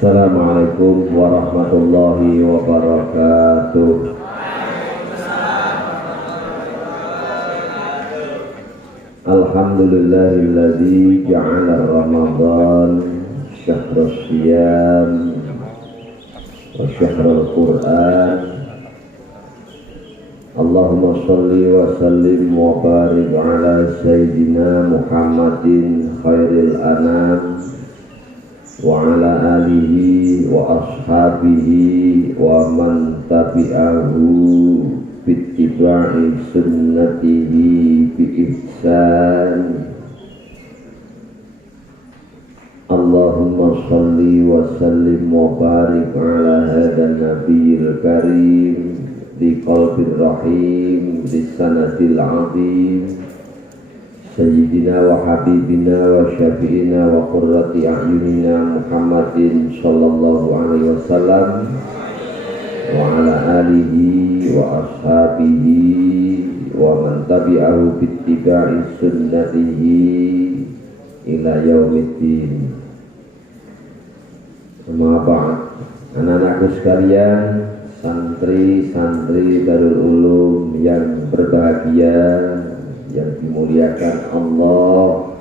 Assalamualaikum warahmatullahi wabarakatuh. Alhamdulillahilladzi ja'ala Ramadan syahrul siyam wa syahrul Qur'an. Allahumma sholli wa sallim wa barik ala sayyidina Muhammadin khairil anam wa ala alihi wa ashabihi wa man tabi'ahu bittiba'i sunnatihi bi ihsan. Allahumma sholli wa sallim wa barik ala hadan nabiyil karim di qalbir rahim di sanadil azim Sayyidina wa habibina wa syafi'ina wa qurrati a'yunina Muhammadin sallallahu alaihi wasallam wa ala alihi wa ashabihi wa man tabi'ahu bittiba'i sunnatihi ila yaumiddin. Amma ba'd. Anak-anakku sekalian, santri-santri Darul Ulum yang berbahagia, yang dimuliakan Allah,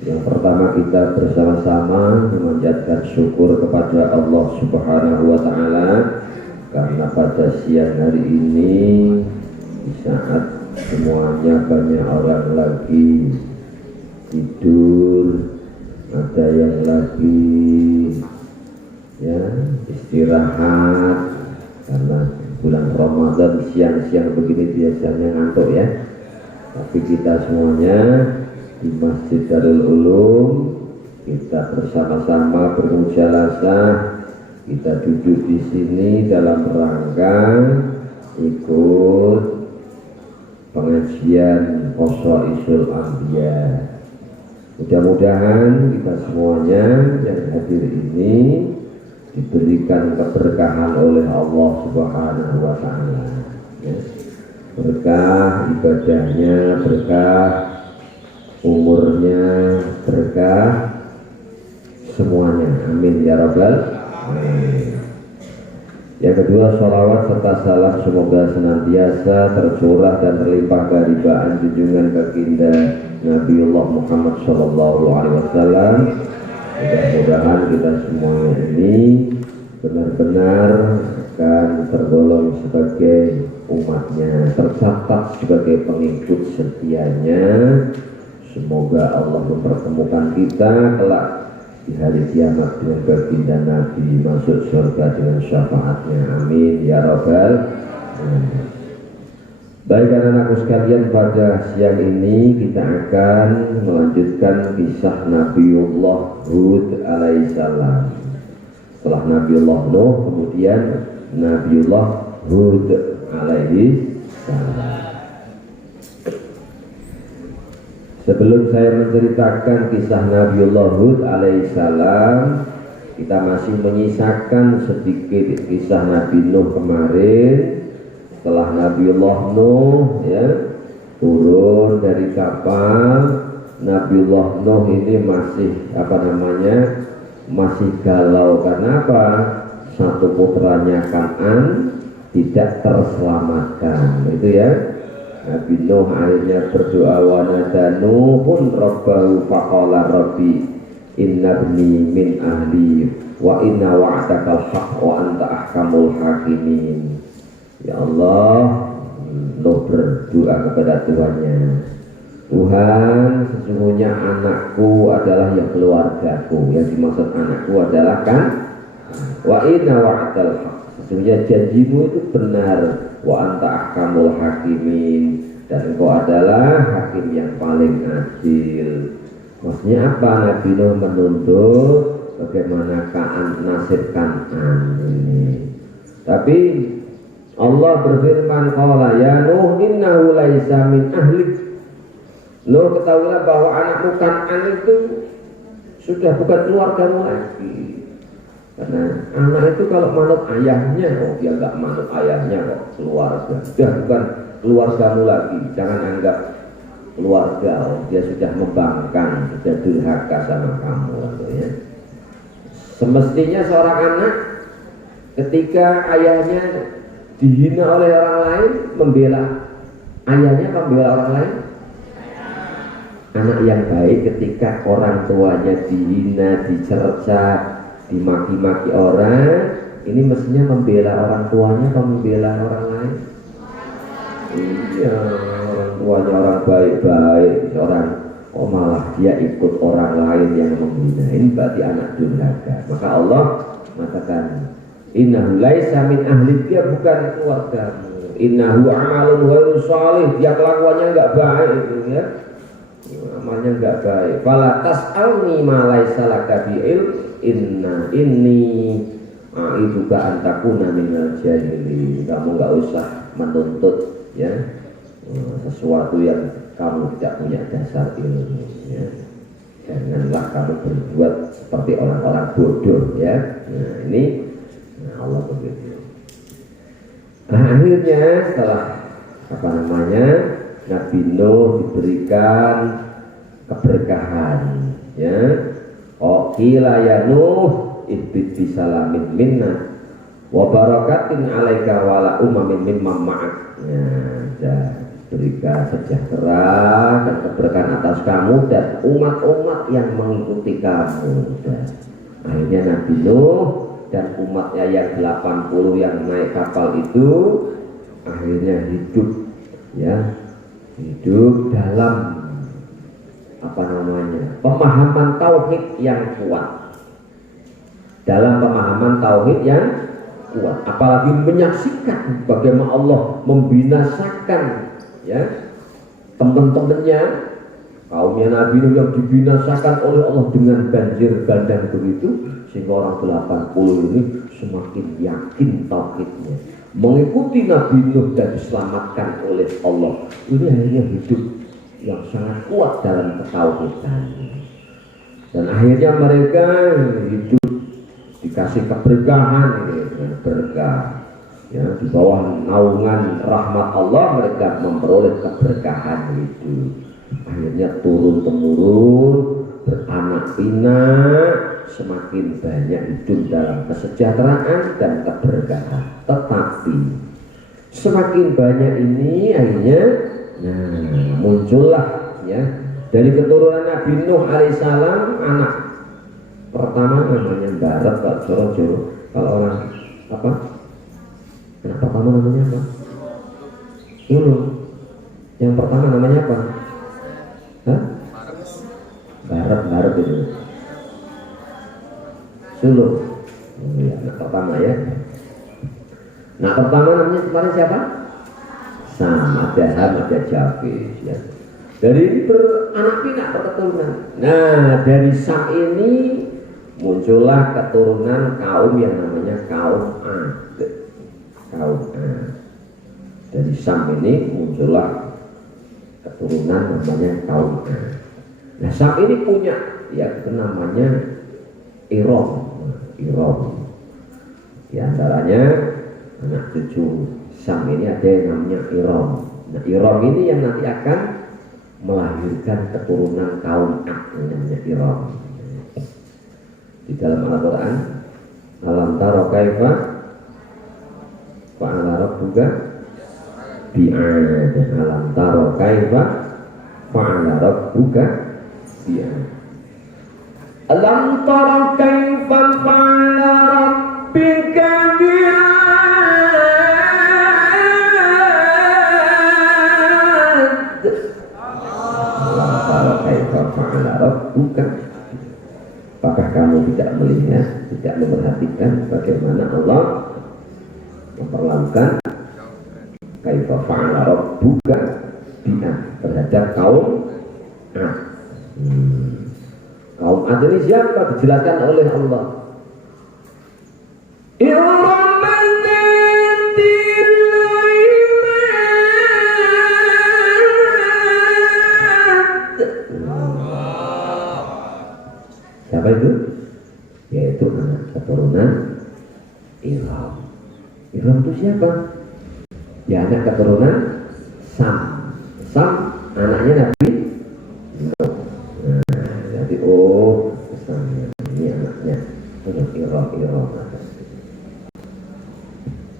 yang pertama kita bersama-sama memanjatkan syukur kepada Allah Subhanahu wa Ta'ala karena pada siang hari ini di saat semuanya banyak orang lagi tidur, ada yang lagi istirahat karena bulan Ramadan siang-siang begini biasanya ngantuk ya. Tapi kita semuanya di Masjid Darul Ulum, kita bersama-sama bermujalasah, kita duduk di sini dalam rangka ikut pengajian Qashaisul Anbiya. Mudah-mudahan kita semuanya yang hadir ini diberikan keberkahan oleh Allah Subhanahu wa Ta'ala. Berkah ibadahnya, berkah umurnya, berkah semuanya. Amin ya rabbal alamin. Yang kedua, sholawat serta salam semoga senantiasa tercurah dan terlimpah keharibaan junjungan baginda Nabiullah Muhammad sallallahu alaihi wasallam. Mudah-mudahan kita semua ini benar-benar akan tergolong sebagai umatnya, tercatat sebagai pengikut setianya. Semoga Allah mempertemukan kita kelak di hari kiamat dengan baginda Nabi, masuk surga dengan syafaatnya. Amin ya rabbal alamin. Baik anak-anakku sekalian, pada siang ini kita akan melanjutkan kisah Nabiullah Hud alaihissalam. Setelah Nabiullah Nuh, kemudian Nabiullah Hud alaihissalam. Sebelum saya menceritakan kisah Nabiullah Hud alaihissalam, kita masih menyisakan sedikit kisah Nabi Nuh kemarin. Setelah Nabiullah Nuh turun dari kapal, Nabiullah Nuh ini masih masih galau. Karena apa? Satu putranya Kan'an tidak terselamatkan, itu ya. Nabi Nuh akhirnya berdoa, wa nada Nuhun rabbahu faqala rabbi inna ibni min ahli wa inna wa'dakal haq wa anta ahkamul hakimin. Ya Allah, Nuh berdoa kepada Tuhannya, Tuhan, sesungguhnya anakku adalah yang keluargaku. Yang dimaksud anakku adalah kan wa inna wa'dal haq, sesungguhnya janjimu itu benar, wa anta ahkamul hakimin, dan engkau adalah hakim yang paling adil. Maksudnya apa? Nabi Nuh menuntut bagaimana nasib Kan'an ini. Tapi Allah berfirman, qala ya Nuh innahu laisa min ahlik. Nuh, ketahuilah bahwa anakmu Kan'an itu sudah bukan keluargamu lagi. Karena anak itu kalau manut ayahnya, dia nggak manut ayahnya kok keluarga. Sudah bukan keluargamu lagi. Jangan anggap keluarga, dia sudah membangkang, sudah durhaka sama kamu. Ya. Semestinya seorang anak ketika ayahnya dihina oleh orang lain membela ayahnya, membela orang lain. Anak yang baik ketika orang tuanya dihina, dicerca, dimaki-maki orang, ini mestinya membela orang tuanya atau membela orang lain? Iya, orang tuanya orang baik-baik, orang kok malah dia ikut orang lain yang menghina, ini berarti anak durhaka. Maka Allah mengatakan, innahu laisa min ahli, dia bukan keluargamu. Innahu amalun ghairu shalih, dia kelakuannya enggak baik itu ya. Amalnya enggak baik. Fala tas'alni ma laisa laka bi'il, inni a'iduka an takuna minal jahilin. Kamu enggak usah menuntut ya sesuatu yang kamu tidak punya dasar ilmu ya. Janganlah kamu berbuat seperti orang-orang bodoh ya. Nah ini Allah begitu. Nah, akhirnya setelah Nabi Nuh diberikan keberkahan ya. Qila ya Nuh ihbit bisalamin minna wa barakatin alaika wa la umamin mimman ma'ak. Ya, berikan sejahtera dan keberkahan atas kamu dan umat-umat yang mengikuti kamu. Dan akhirnya Nabi Nuh dan umatnya yang 80 yang naik kapal itu akhirnya hidup dalam pemahaman tauhid yang kuat, apalagi menyaksikan bagaimana Allah membinasakan ya teman-temannya, kaumnya Nabi Nuh yang dibinasakan oleh Allah dengan banjir bandang begitu, sehingga orang 80 ini semakin yakin tauhidnya, mengikuti Nabi Nuh dan diselamatkan oleh Allah. Ini akhirnya hidup yang sangat kuat dalam ketauhidan, dan akhirnya mereka hidup dikasih keberkahan dengan berkah ya, di bawah naungan rahmat Allah mereka memperoleh keberkahan itu. Akhirnya turun temurun, beranak pinak, semakin banyak hidup dalam kesejahteraan dan keberkahan. Tetapi semakin banyak ini akhirnya muncullah ya dari keturunan Nabi Nuh alaihissalam anak pertama namanya Barat, Pak Joro. Kalau orang apa? Anak pertama namanya apa? Yang pertama namanya apa? Hah? Barat itu. Suluh. Oh iya, anak pertama ya. Nah pertama namanya kemarin siapa? Sam, ada Ham, ada Jafis ya. Dari beranak pinak berketurunan. Nah dari Sam ini muncullah keturunan kaum yang namanya kaum Ad. Dari Sam ini muncullah keturunan namanya kaum Ad. Nah Sam ini punya ya namanya Iram. Di antaranya anak cucu Sam ini ada yang namanya Iram. Nah Iram ini yang nanti akan melahirkan keturunan kaum Ad namanya Iram. Di dalam Al-Quran, alam taro kaifa fa'ala rabbuka bi'ad, alam taro kaifa fa'ala rabbuka bi'ad, alam taro kaifa fa'ala rabbika bi'ad, alam taro kaifa fa'ala rabbuka. Apakah kamu tidak melihat, tidak memperhatikan bagaimana Allah memperlakukan kaifa fa'ala rabbuka bi'ad terhadap kaum Ad. Kaum Ad ini siapa? Dijelaskan oleh Allah. Siapa itu? Yaitu anak keturunan Iram. Iram itu siapa? Ya anak keturunan Sam. Sam anaknya Nabi Nuh. Nah, jadi Sam ini anaknya. iro-iro.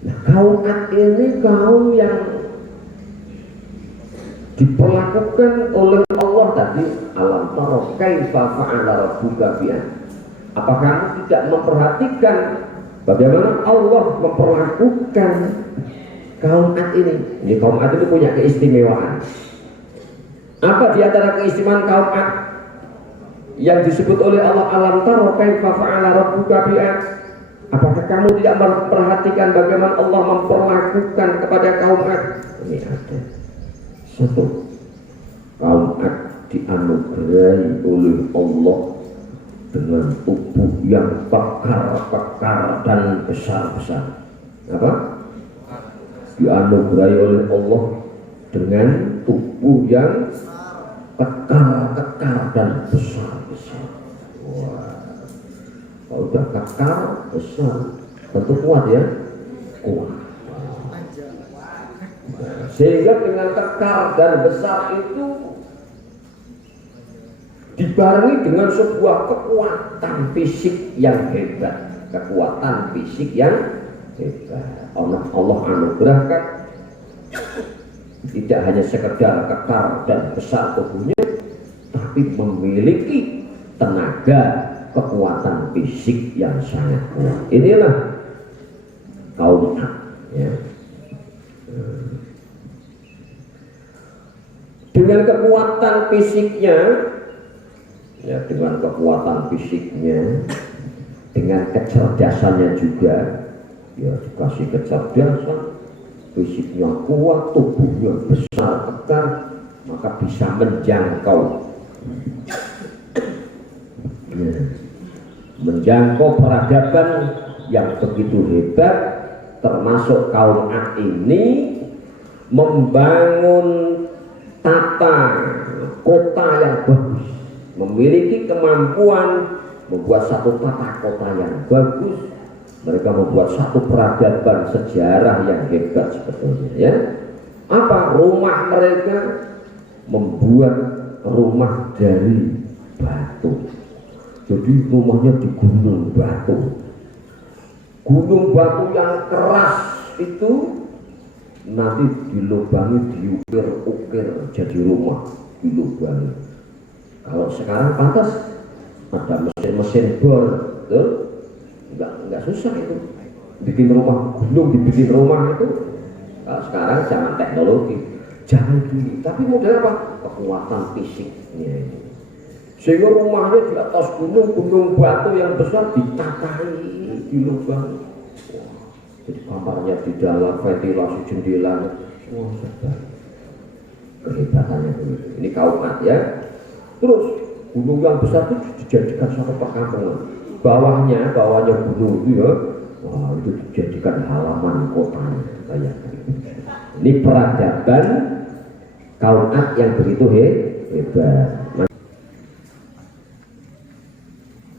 Nah, kaum Ad ini kaum yang diperlakukan oleh Allah tadi, alam tara kaifa fa'ala rabbuka bi'ad. Apakah kamu tidak memperhatikan bagaimana Allah memperlakukan kaum Ad ini? Ini kaum Ad itu punya keistimewaan. Apa di antara keistimewaan kaum Ad yang disebut oleh Allah, alam tara kaifa fa'ala rabbuka bi'ad? Apakah kamu tidak memperhatikan bagaimana Allah memperlakukan kepada kaum Ad? Ini ada. Satu, kaum Ad dianugerahi oleh Allah dengan tubuh yang kekar dan besar-besar. Apa? Dianugerahi oleh Allah dengan tubuh yang kekar dan besar-besar. Wah, kalau udah kekar besar, tentu kuat ya, kuat. Sehingga dengan kekar dan besar itu dibarengi dengan sebuah kekuatan fisik yang hebat, kekuatan fisik yang hebat. Allah anugerahkan tidak hanya sekedar kekar dan besar tubuhnya, tapi memiliki tenaga kekuatan fisik yang sangat kuat. Inilah kaum Ad, ya. Dengan kekuatan fisiknya, ya, dengan kekuatan fisiknya, dengan kecerdasannya juga, ya, dikasih kecerdasan, fisiknya kuat, tubuhnya besar, kekar, maka bisa menjangkau, ya, menjangkau peradaban yang begitu hebat. Termasuk kaum Ad ini membangun tata kota yang bagus, memiliki kemampuan membuat satu tata kota yang bagus. Mereka membuat satu peradaban sejarah yang hebat sebetulnya, ya. Apa rumah mereka? Membuat rumah dari batu. Jadi rumahnya di gunung batu. Gunung batu yang keras itu nanti dilubangi, diukir-ukir jadi rumah, dilubangi. Kalau sekarang pantas ada mesin-mesin bor, tuh nggak susah itu. Bikin rumah gunung, dibikin rumah itu. Kalau sekarang zaman teknologi, jangan dulu. Tapi model apa? Kekuatan fisiknya ini. Sehingga rumahnya di atas gunung batu yang besar ditatai, dilubangi. Jadi kamarnya di dalam, ventilasi jendela, wah, kehebatannya begitu. Ini kaum Ad, ya. Terus gunung yang besar itu dijadikan satu perkampungan. Bawahnya gunung itu, ya, wah, itu dijadikan halaman kotanya. Bayangkan. Ini peradaban kaum Ad yang begitu hebat.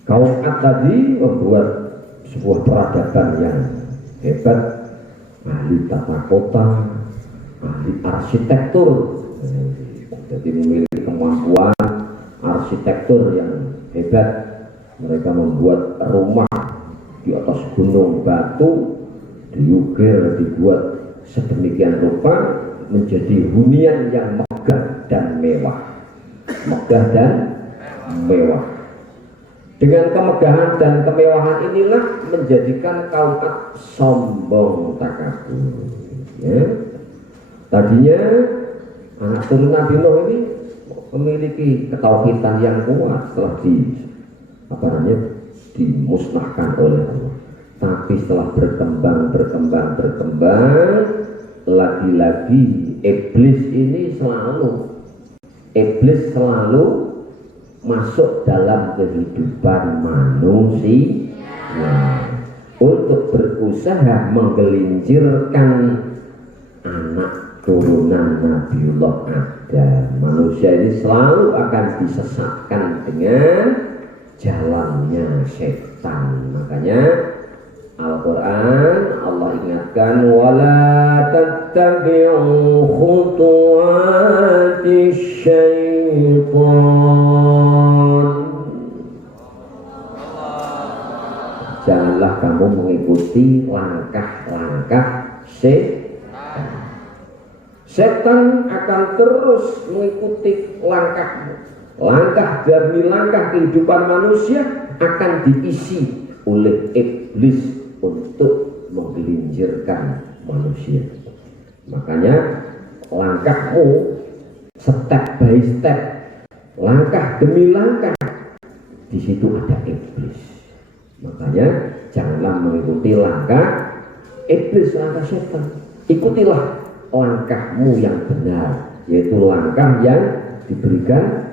Kaum Ad tadi membuat sebuah peradaban yang hebat, ahli tata kota, ahli arsitektur, jadi memiliki kemampuan arsitektur yang hebat. Mereka membuat rumah di atas gunung batu, diukir, dibuat sedemikian rupa menjadi hunian yang megah dan mewah, megah dan mewah. Dengan kemegahan dan kemewahan inilah menjadikan kaum Ad sombong takabur. Ya. Tadinya anak turun Nabi Nuh ini memiliki ketauhidan yang kuat setelah dimusnahkan oleh Allah. Tapi setelah berkembang, lagi-lagi iblis selalu masuk dalam kehidupan manusia untuk berusaha menggelincirkan anak turunan Nabiullah Adam. Manusia ini selalu akan disesatkan dengan jalannya setan. Makanya Al-Quran Allah ingatkan, wala tattabi'u khutuwati syaitan. janganlah kamu mengikuti langkah-langkah setan. Setan akan terus mengikuti langkahmu. Langkah demi langkah kehidupan manusia akan diisi oleh iblis untuk menggelincirkan manusia. Makanya langkahmu step by step, langkah demi langkah, di situ ada iblis. Makanya janganlah mengikuti langkah iblis, langkah setan. Ikutilah langkahmu yang benar, yaitu langkah yang diberikan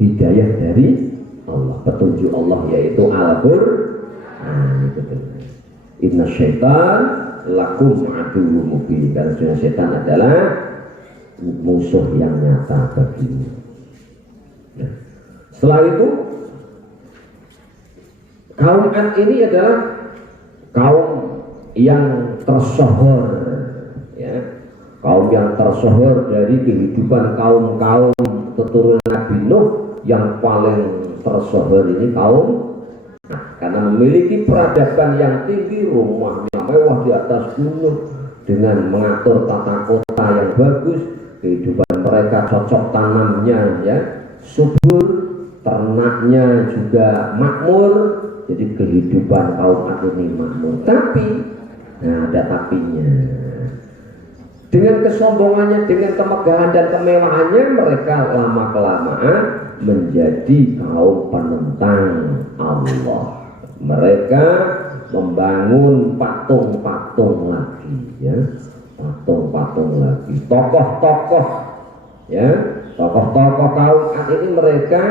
hidayah dari Allah, petunjuk Allah, yaitu Al-Qur'an. Inna syaitan lakum aduwwun mubin. Karena setan adalah musuh yang nyata bagimu. Nah, setelah itu kaum Ad ini adalah kaum yang tersohor, ya, kaum yang tersohor dari kehidupan kaum-kaum keturunan Nabi Nuh. Yang paling tersohor ini kaum Ad, karena memiliki peradaban yang tinggi, rumahnya mewah di atas gunung dengan mengatur tata kota yang bagus, kehidupan mereka cocok tanamnya ya subur, ternaknya juga makmur. Jadi kehidupan kaum Ad ini makmur. Tapi nah, ada tapinya. Dengan kesombongannya, dengan kemegahan dan kemewahannya, mereka lama-kelamaan menjadi kaum penentang Allah. Mereka membangun patung-patung lagi, ya, patung-patung lagi. Tokoh-tokoh, ya, tokoh-tokoh kaum Ad ini mereka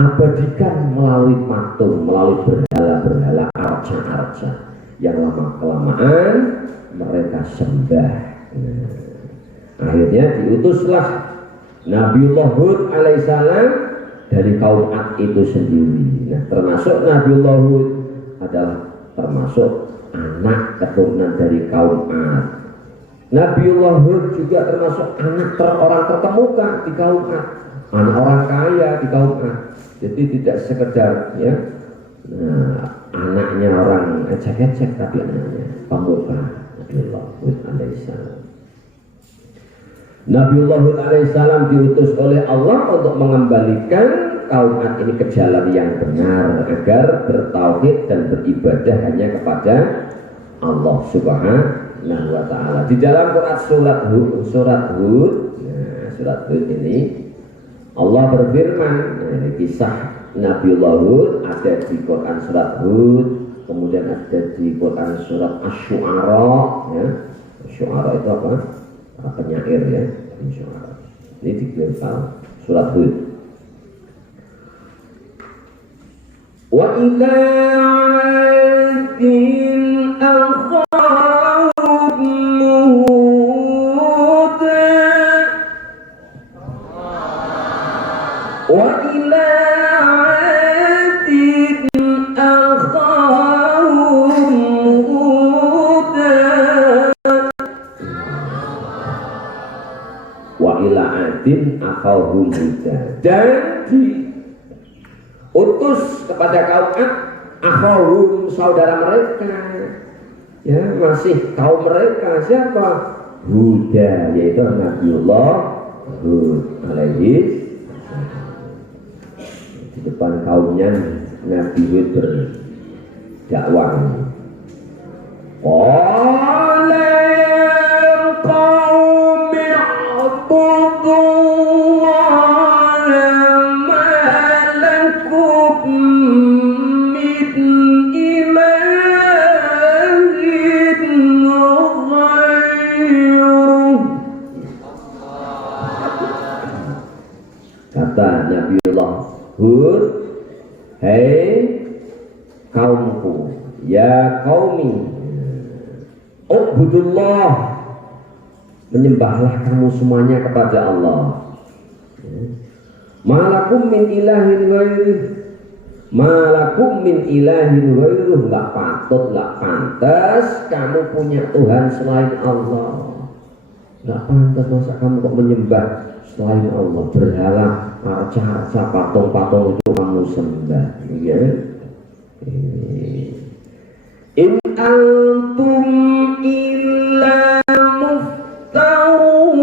abadikan melalui patung, melalui berhala-berhala, arca-arca yang lama-kelamaan mereka sembah. Nah, akhirnya diutuslah Nabiullah Hud alaihissalam dari kaum Ad itu sendiri. Nah, termasuk Nabiullah Hud adalah termasuk anak keturunan dari kaum Ad. Nabiullah Hud juga termasuk anak orang terkemuka di kaum Ad, anak orang kaya di kaum Ad. Jadi tidak sekedar ya, nah, anaknya orang ecek-ecek, tapi anaknya pemuka. Nabiullah Hud alaihissalam. Nabiullah Hud alaihissalam diutus oleh Allah untuk mengembalikan kaum Ad ini ke jalan yang benar agar bertauhid dan beribadah hanya kepada Allah Subhanahu wa taala. Di dalam Quran surat Hud, nah, surat Hud ini Allah berfirman, nah, ini kisah Nabiullah Hud ada di Quran surat Hud, kemudian ada di Quran surat Asy-Syu'ara, ya. Asy-Syu'ara itu apa? Penyair ya, Asy-Syu'ara. Ini di surat Hud. Wa idza 'adin akhahum Hud wa ila akhahum Huda, dan diutus kepada kaum Ad akhahum saudara mereka, ya, masih kaum mereka. Siapa? Huda, yaitu Nabiullah Hud alaihi. Di depan kaumnya Nabi Hud berdakwah. Kata Nabiullah Hud, hei kaumku, ya qaumi, ubudullah, menyembahlah kamu semuanya kepada Allah. Malakum min ilahin ghairih, malakum min ilahin ghairih, nggak patut, nggak pantas kamu punya Tuhan selain Allah. Nggak pantas, masa kamu kok menyembah selain Allah, berhala, arca-arca, patung-patung itu kamu sembah, ya. In antum illa muftarun.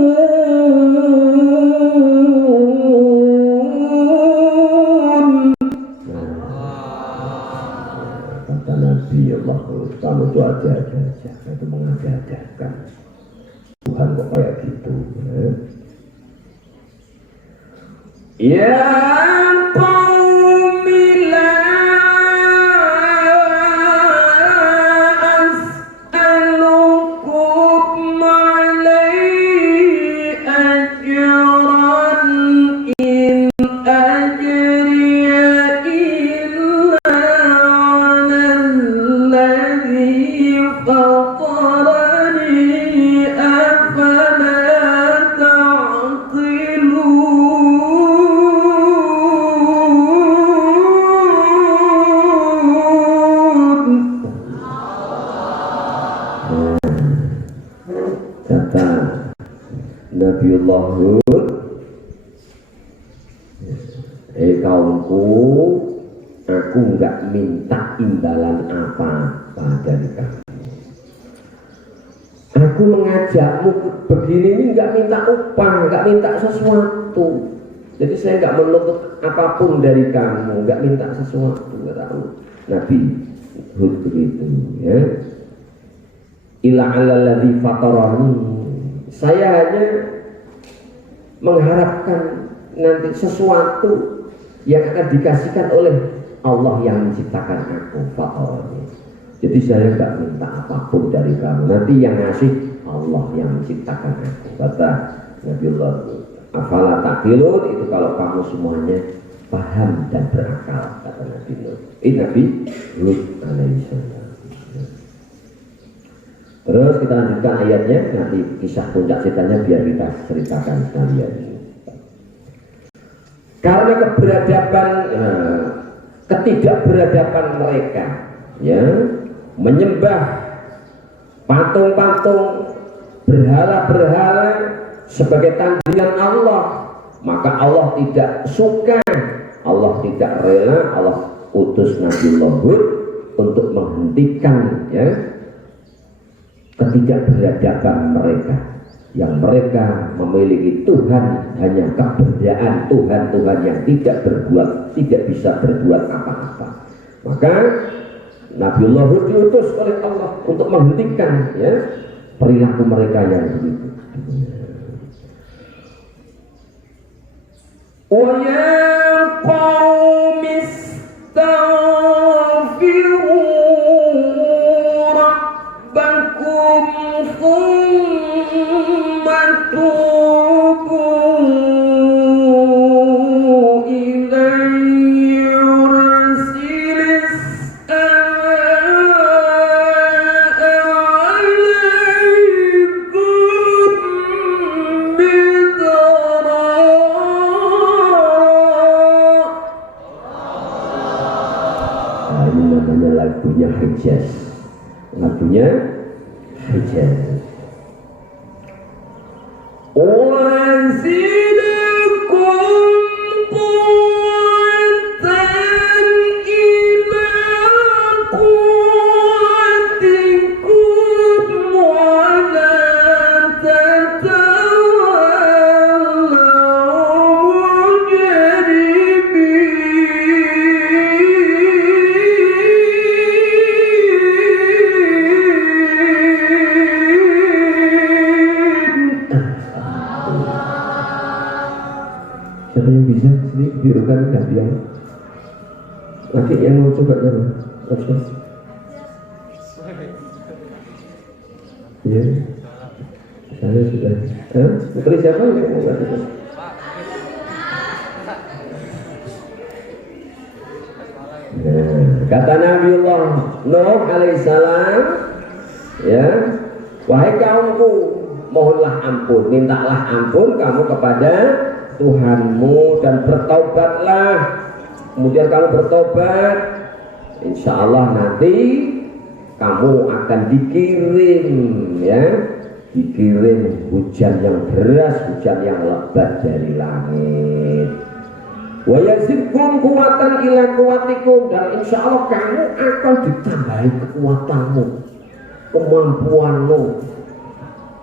Kata Nabi Allah, kamu itu aja-aja, itu mengada-adakan. Tuhan kok kayak gitu. Ya qaumi la as'alukum alaihi ajran in ajriya illa 'alal ladzi fatarani afala Nabiullah Hud, kaumku, aku enggak minta imbalan apa-apa dari kamu. Aku mengajakmu begini ini enggak minta upah, enggak minta sesuatu. Jadi saya enggak menuntut apapun dari kamu, enggak minta sesuatu. Nabi Hud begitu, ya. Ila 'alal ladzi fatarani. Saya hanya mengharapkan nanti sesuatu yang akan dikasihkan oleh Allah yang menciptakan aku, fatarani. Jadi saya nggak minta apapun dari kamu. Nanti yang ngasih Allah yang menciptakan aku. Kata Nabiullah, afala taqilun, itu kalau kamu semuanya paham dan berakal, kata Nabi Nuh. Nabi Hud alaihissalam. Terus kita lanjutkan ayatnya, nanti kisah puncak ceritanya biar kita ceritakan sekalian. Karena ketidakberadaban mereka, ya, menyembah patung-patung, berhala-berhala sebagai tandingan Allah, maka Allah tidak suka, Allah tidak rela, Allah utus Nabiullah Hud untuk menghentikan, ya, ketidakberadaban mereka, yang mereka memiliki Tuhan hanya keberadaan Tuhan yang tidak bisa berbuat apa-apa. Maka Nabiullah Hud diutus oleh Allah untuk menghentikan, ya, perilaku mereka yang begitu. Wa ya qaumi istaghfiru rabbakum thumma tubu ilayhi yursilis alaykum bidara. Nah, ini namanya lagunya Hijaz, lagunya Hijaz. Siapa yang bisa sini birukan kalian? Laki yang mau coba jalan, terus. Ya, saya sudah. Putri siapa yang mau bantu? Nah, kata Nabiullah Nuh alaihissalam, ya, wahai kaumku, mohonlah ampun, mintalah ampun kamu kepada Tuhanmu dan bertaubatlah. Kemudian kamu bertobat, insya Allah nanti kamu akan dikirim, ya, dikirim hujan yang deras, hujan yang lebat dari langit. Wa yazidkum quwwatan ila quwwatikum, dan insya Allah kamu akan ditambahi kekuatanmu, kemampuanmu,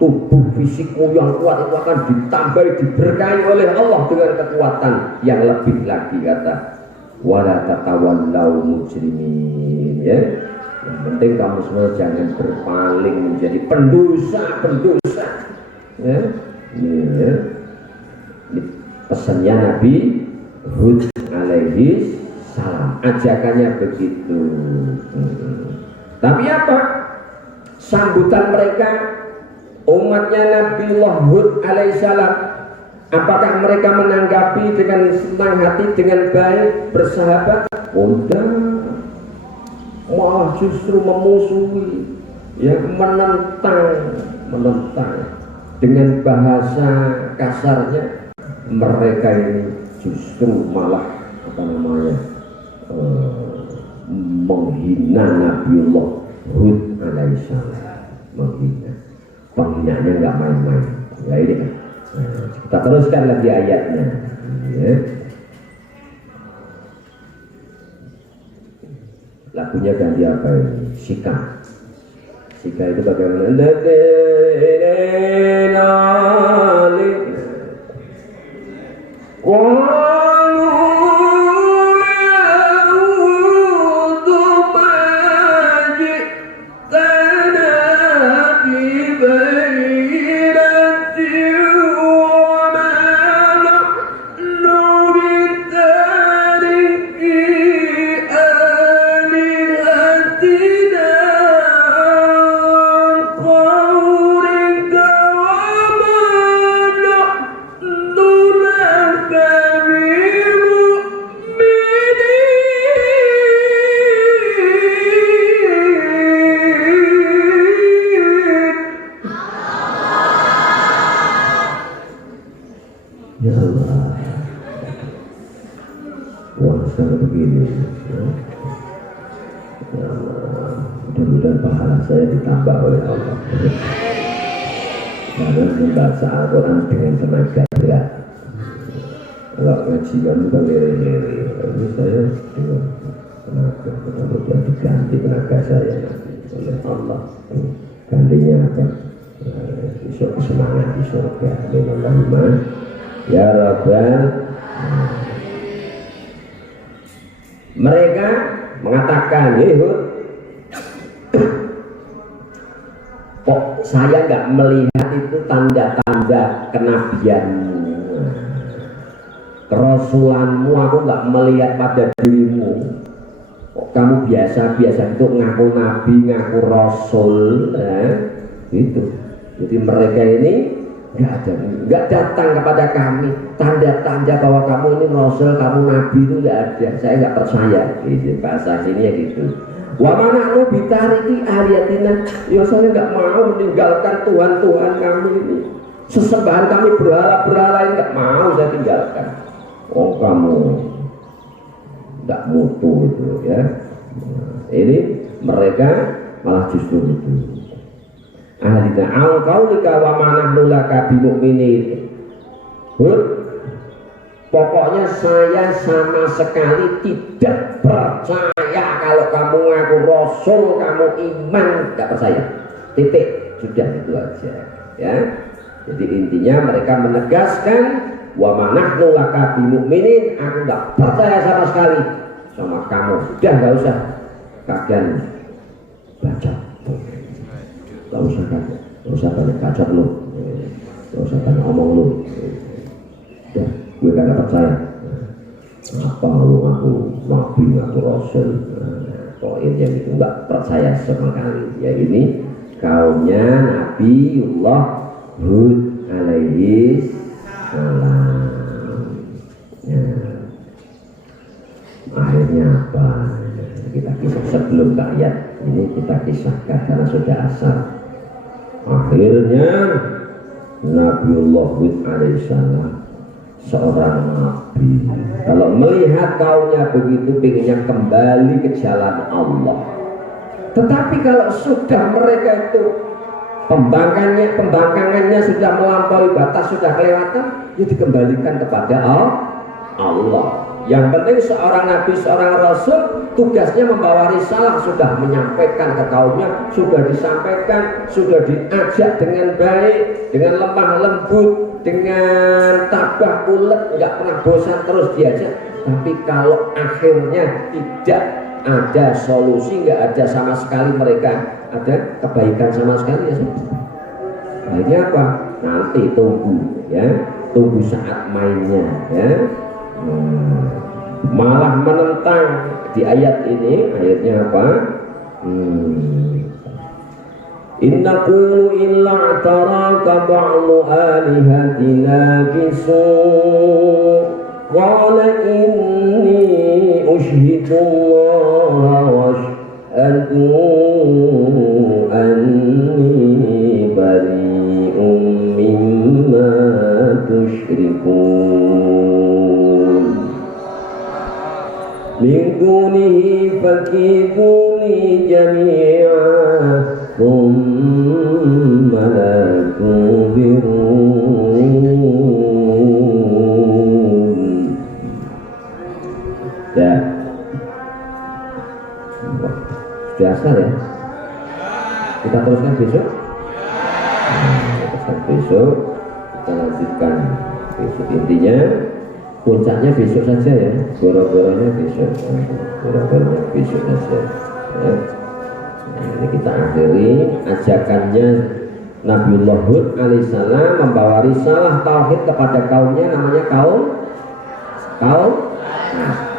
tubuh fisikmu yang kuat itu akan ditambahi, diberkahi oleh Allah dengan kekuatan yang lebih lagi, kata wala tatawallaw mujrimin, ya. Yang penting kamu semua jangan berpaling menjadi pendosa, ya. Ini, ya. Ini pesannya Nabi Hud alaihi salam, ajakannya begitu. Tapi apa sambutan mereka umatnya Nabi Hud alaihissalam? Apakah mereka menanggapi dengan senang hati, dengan baik, bersahabat? Tidak, malah justru memusuhi, ya, menentang dengan bahasa kasarnya. Mereka ini justru malah menghina Nabiullah Hud alaihissalam, menghina. Penghinaannya nggak main-main. Ya ini kan. Kita teruskan lagi ayatnya. Ya. Lagunya ganti apa ini? Sika itu bagaimana? Saya ditambah oleh Allah karena membaca Al-Quran dengan tenaga berat. Kalau ngajian itu lere-lere, ini saya dengan tenaga, kemudian diganti tenaga saya oleh Allah. Gantinya apa? Besok semangat di surga. Allahumma ya Rabbal. Mereka mengatakan, kok saya nggak melihat itu tanda-tanda kenabianmu, kerasulanmu, aku nggak melihat pada dirimu. Kok kamu biasa-biasa itu ngaku nabi, ngaku rasul, gitu. Jadi mereka ini nggak datang kepada kami tanda-tanda bahwa kamu ini rasul, kamu nabi, itu nggak ada. Saya nggak percaya. Gitu, bahasa sini ya gitu. Wa mana lu bitariki aliyatina, ya saya nggak mau meninggalkan Tuhan kami ini, sesembahan kami berhala-berhala ini nggak mau saya tinggalkan. Oh kamu nggak mutu itu, ya. Ini mereka malah justru itu. Ahlina au qaulika wa manahnu laka bimu'minin. Pokoknya saya sama sekali tidak percaya kalau kamu ngaku rasul, kamu iman, tidak percaya. Titik, sudah itu aja, ya. Jadi intinya mereka menegaskan wa manahnu laka bimu'minin, aku nggak percaya sama sekali sama kamu. Sudah, nggak usah kalian baca, nggak usah banyak bacot lu, nggak usah banyak omong lu. Ya, gue kagak percaya. Apa lu aku nabi, aku rasul? Poin yang itu nggak percaya sama sekali. Ya ini kaumnya Nabiullah Hud alaihi salam. Ya. Akhirnya apa? Kita kisah sebelum ayat ini kita kisahkan karena sudah asal. Akhirnya Nabiullah Hud alaihi salam, seorang nabi, kalau melihat kaumnya begitu pengennya kembali ke jalan Allah. Tetapi kalau sudah mereka itu pembangkangannya sudah melampaui batas, sudah kelewatan, ya dikembalikan kepada Allah. Yang penting seorang nabi, seorang rasul, tugasnya membawa risalah, sudah menyampaikan ke kaumnya, sudah disampaikan, sudah diajak dengan baik, dengan lemah lembut, dengan tabah ulet, nggak pernah bosan, terus diajak. Tapi kalau akhirnya tidak ada solusi, nggak ada sama sekali mereka ada kebaikan sama sekali, ya baiknya apa? Nanti tunggu, ya, tunggu saat mainnya, ya. Malah menentang di ayat ini, ayatnya apa? Inna qulu illa taraka ba'lu alihatina bisu qala inni ushhidullah wa ashhadu anni bari'um mimma tusyrikun min dunihi fakiduni jami'an thumma la tunzirun. Ya, sudah asal ya, kita teruskan besok. Kita lanjutkan besok. Intinya puncaknya besok saja ya, goro-goronya besok, goro-goronya besok saja ya. Ini kita akhiri ajakannya Nabiullah Hud alaihissalam membawa risalah tauhid kepada kaumnya, namanya kaum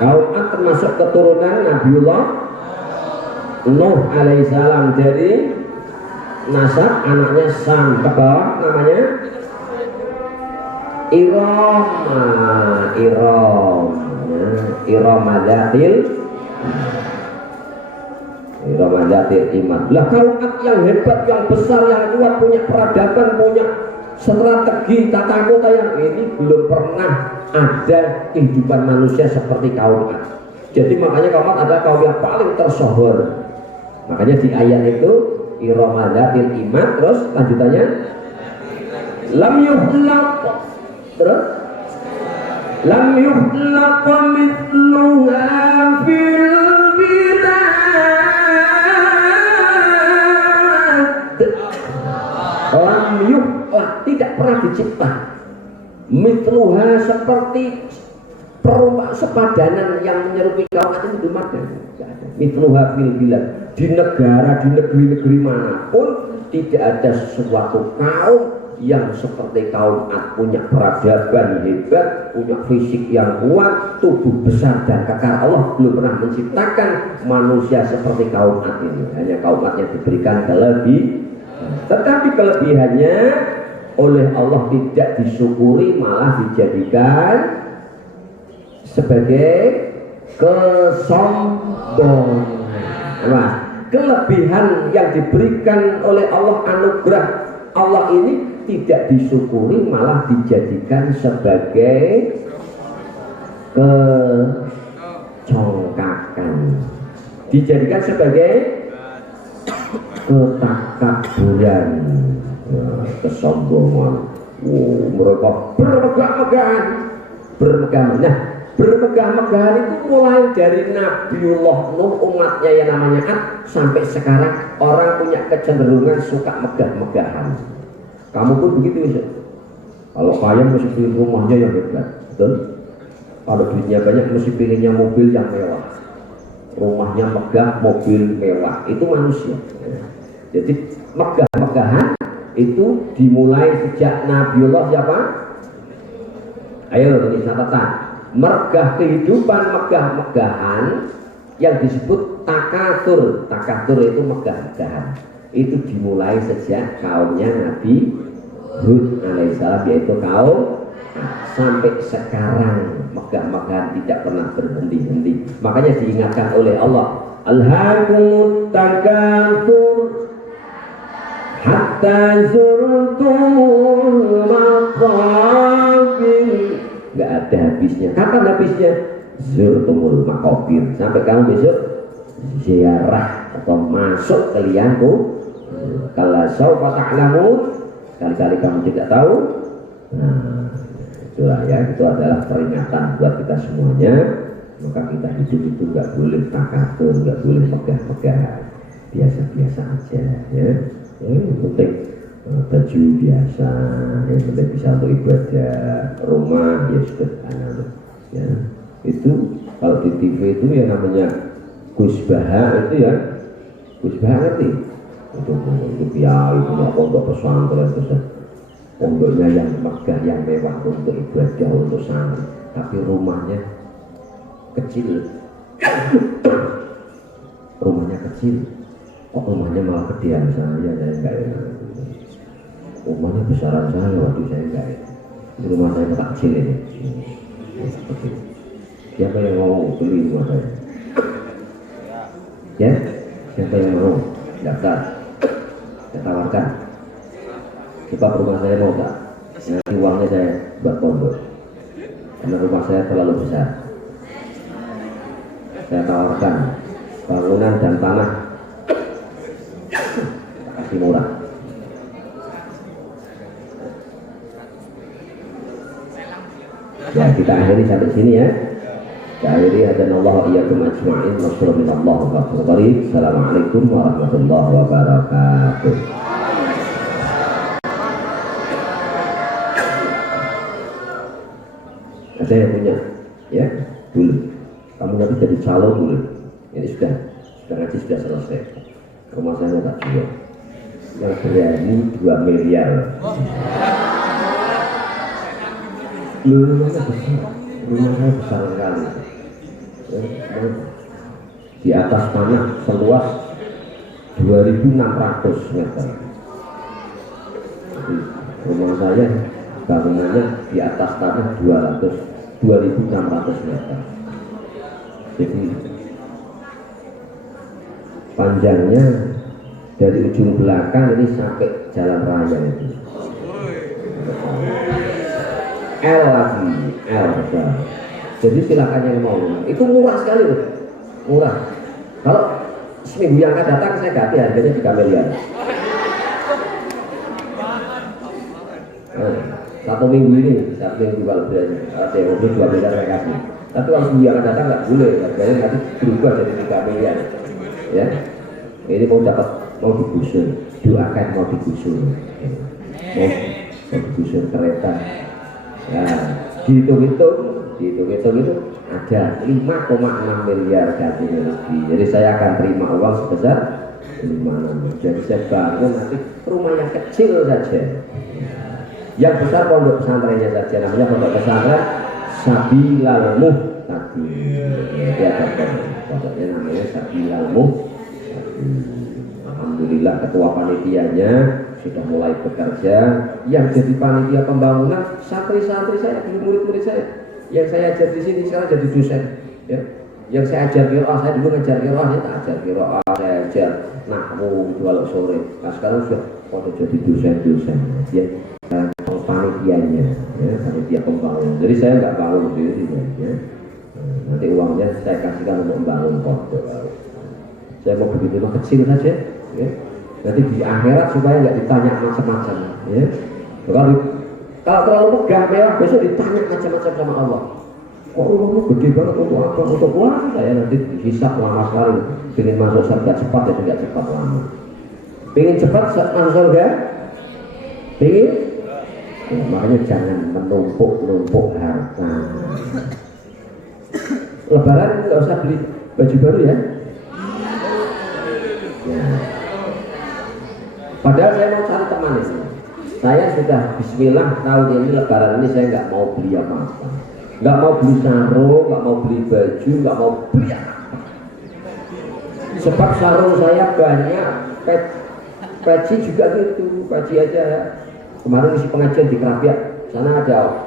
Ad, termasuk keturunan Nabiullah Nuh alaihissalam. Dari nasab anaknya Sam ke bawah namanya Iromadatil iman. Lah kaum Ad yang hebat, yang besar, yang kuat, punya peradaban, punya strategi, tata kota yang ini belum pernah ada kehidupan manusia seperti kaum Ad. Jadi makanya kaum Ad adalah kaum yang paling tersohor. Makanya di ayat itu Iromadatil iman, terus lanjutannya lam yuhlaq, terus lam yuhlaq mithluha fil lam yuhlaq, tidak pernah dicipta mithluha, seperti sepadanan yang menyerupai kaum Ad itu belum ada. Mithluha fil bilad, di negara, di negeri-negeri manapun tidak ada sesuatu kaum yang seperti kaum Ad, punya peradaban hebat, punya fisik yang kuat, tubuh besar dan kekar. Allah belum pernah menciptakan manusia seperti kaum Ad ini. Hanya kaum Ad yang diberikan tetapi kelebihannya oleh Allah tidak disyukuri, malah dijadikan sebagai kesombongan. Nah, kelebihan yang diberikan oleh Allah, anugerah Allah ini tidak disyukuri, malah dijadikan sebagai kecongkakan, dijadikan sebagai ketakaburan, kesombongan. Mereka bermegah-megahan. Nah, bermegah-megahan itu mulai dari Nabiullah Nuh, umatnya yang namanya Ad, sampai sekarang orang punya kecenderungan suka megah-megahan. Kamu pun begitu bisa. Kalau kaya mesti pilih rumahnya yang hebat, betul? Kalau duitnya banyak mesti pilihnya mobil yang mewah, rumahnya megah, mobil mewah. Itu manusia. Jadi megah-megahan itu dimulai sejak Nabiullah siapa? Ayo ini catatan. Megah kehidupan, megah-megahan yang disebut takatur. Takatur itu megah-megahan. Itu dimulai sejak kaumnya Nabi Hud alaihissalam, yaitu kaum sampai sekarang megah-megahan tidak pernah berhenti-henti. Makanya diingatkan oleh Allah, alhaakumut takatsur hatta zurtumul maqabir. Nggak ada habisnya. Kapan habisnya? Zurtumul maqabir. Sampai kamu besok ziarah atau masuk ke liangku. Kalau saufa ta'lamun, kali-kali kamu tidak tahu. Nah, Itulah ya, itu adalah peringatan buat kita semuanya. Maka kita hidup itu nggak boleh takatur, nggak boleh megah-megah, biasa-biasa aja ya. Yang penting baju biasa, yang penting bisa untuk ibadah, rumah ya sederhana ya. Itu kalau di TV itu yang namanya Gus Baha itu ya, Gus Baha ngerti untuk kiai, punya pondok pesantren, terus pondoknya yang megah, yang mewah untuk ibadah, untuk santri, tapi rumahnya kecil. Rumahnya kecil, kok rumahnya malah gedean saya enggak ya. Rumahnya besaran saya, waktu saya enggak ya. Ini rumah saya tak kecil ini. Siapa yang mau beli rumah saya? Ya, siapa yang mau daftar? Saya tawarkan. Sebab rumah saya mau tak? Nanti uangnya saya buat pondok. Karena rumah saya terlalu besar. Saya tawarkan bangunan dan tanah kasih murah. Ya, kita akhiri sampai sini ya. Kita akhiri hadanallahu wa iyyakum ajma'in. Wassalamualaikum warahmatullahi wabarakatuh. Assalamualaikum warahmatullahi wabarakatuh. Ada yang punya ya, boleh. Kamu nanti jadi calon boleh. Ini sudah ngaji sudah selesai. Rumah saya tak jual. Yang berani 2 miliar. Rumahnya besar. Rumah saya besar sekali. Di atas tanah seluas 2.600 meter. Jadi, rumah saya bangunannya di atas tanah 2.600 meter. Jadi panjangnya dari ujung belakang ini sampai jalan raya itu. L lagi, L besar. Jadi silakan yang mau. Itu murah sekali loh, murah. Kalau seminggu yang akan datang saya ganti harganya 3 miliar. Satu minggu ini, satu minggu kalau ada yang mobil 2 miliar saya kasih. Tapi kalau seminggu yang akan datang nggak boleh, harganya nanti berubah jadi 3 miliar. Ya, ini mau digusur, doakan mau digusur, mau digusur kereta. Nah, dihitung-hitung itu ada 5,6 miliar ganti rugi. Jadi saya akan terima uang sebesar 5,6. Jadi saya bangun nanti rumah yang kecil saja. Yang besar pondok pesantrennya saja, namanya pondok pesantren Sabilal Muhtadin. Dia pondoknya namanya Sabilal Muhtadin. Alhamdulillah ketua panitianya sudah mulai bekerja. Yang jadi panitia pembangunan santri-santri saya, murid-murid saya. Yang saya ajar di sini sekarang jadi dosen. Ya. Yang saya ajar qiraah, saya dulu ngajar qiraah, saya tak ajar qiraah, saya ajar nahwu kalau sore. Nah sekarang sudah jadi dosen-dosen. Ya. Panitianya, ya, panitia pembangunan. Jadi saya nggak bangun sendiri, ya. Nanti uangnya saya kasihkan untuk membangun pondok. Saya mau begitu kecil saja, ya. Nanti di akhirat supaya nggak ditanya macam-macam, ya. Kalau terlalu megah mewah besok ditanya macam-macam sama Allah. Kok rumahmu gede banget untuk apa? Untuk uang saya nanti dihisap lama sekali. Pengen masuk surga cepat ya tidak cepat lama. Pengen cepat masuk surga? Pengen? Ya, makanya jangan menumpuk harta. Lebaran nggak usah beli baju baru ya. Ya. Padahal saya mau cari teman ini. Saya sudah Bismillah tahun ini Lebaran ini saya nggak mau beli apa-apa. Nggak mau beli sarung, nggak mau beli baju, nggak mau beli apa. Sebab sarung saya banyak, peci juga gitu, peci aja. Kemarin isi pengajian di Kerapiak, sana ada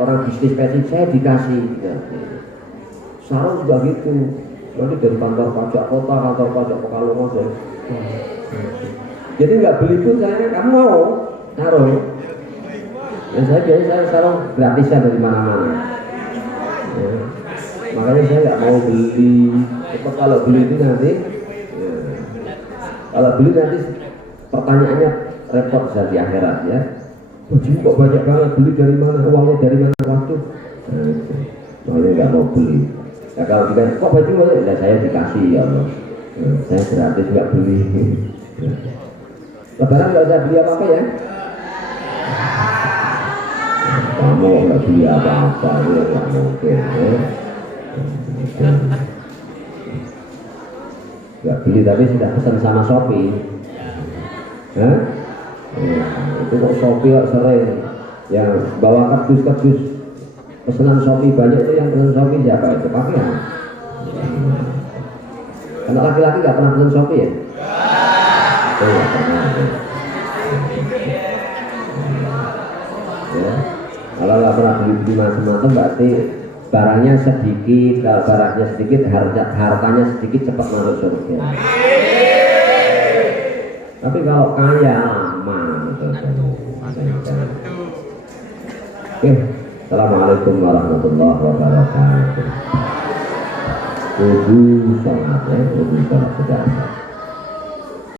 orang bisnis peci, saya dikasih. Ya. Sarung juga gitu, nanti dari kantor pajak kota, kantor pajak Pekalongan. Jadi nggak beli pun saya, kamu mau sarung? Dan saya biasanya sarung gratisan dari mana-mana. Ya. Makanya saya nggak mau beli. Kalau beli itu nanti, ya. Kalau beli nanti pertanyaannya repot bisa di akhirat ya. baju kok banyak banget, beli dari mana, uangnya dari mana, waktu soalnya nggak mau beli. Nah kalau dikasih kok baju banyak, nah saya dikasih ya Allah, saya gratis nggak beli. Lebaran nggak usah beli apa-apa ya, kamu nggak beli apa-apa ya nggak mungkin ya. Nggak beli tapi sudah pesan sama Shopee. Hah? Itu kok Shopee kok sering yang bawa kardus pesanan Shopee banyak, itu yang pesan Shopee siapa itu? Pakai ya? Anak laki-laki nggak pernah pesan Shopee ya? Oh ya pernah ya. Kalau nggak pernah beli macam-macam berarti barangnya sedikit. Kalau barangnya sedikit, hartanya sedikit, cepat masuk surga. Tapi kalau kaya lama gitu. Oke, assalamualaikum warahmatullahi wabarakatuh. Wudu sholat ya, wudu sholat sudah.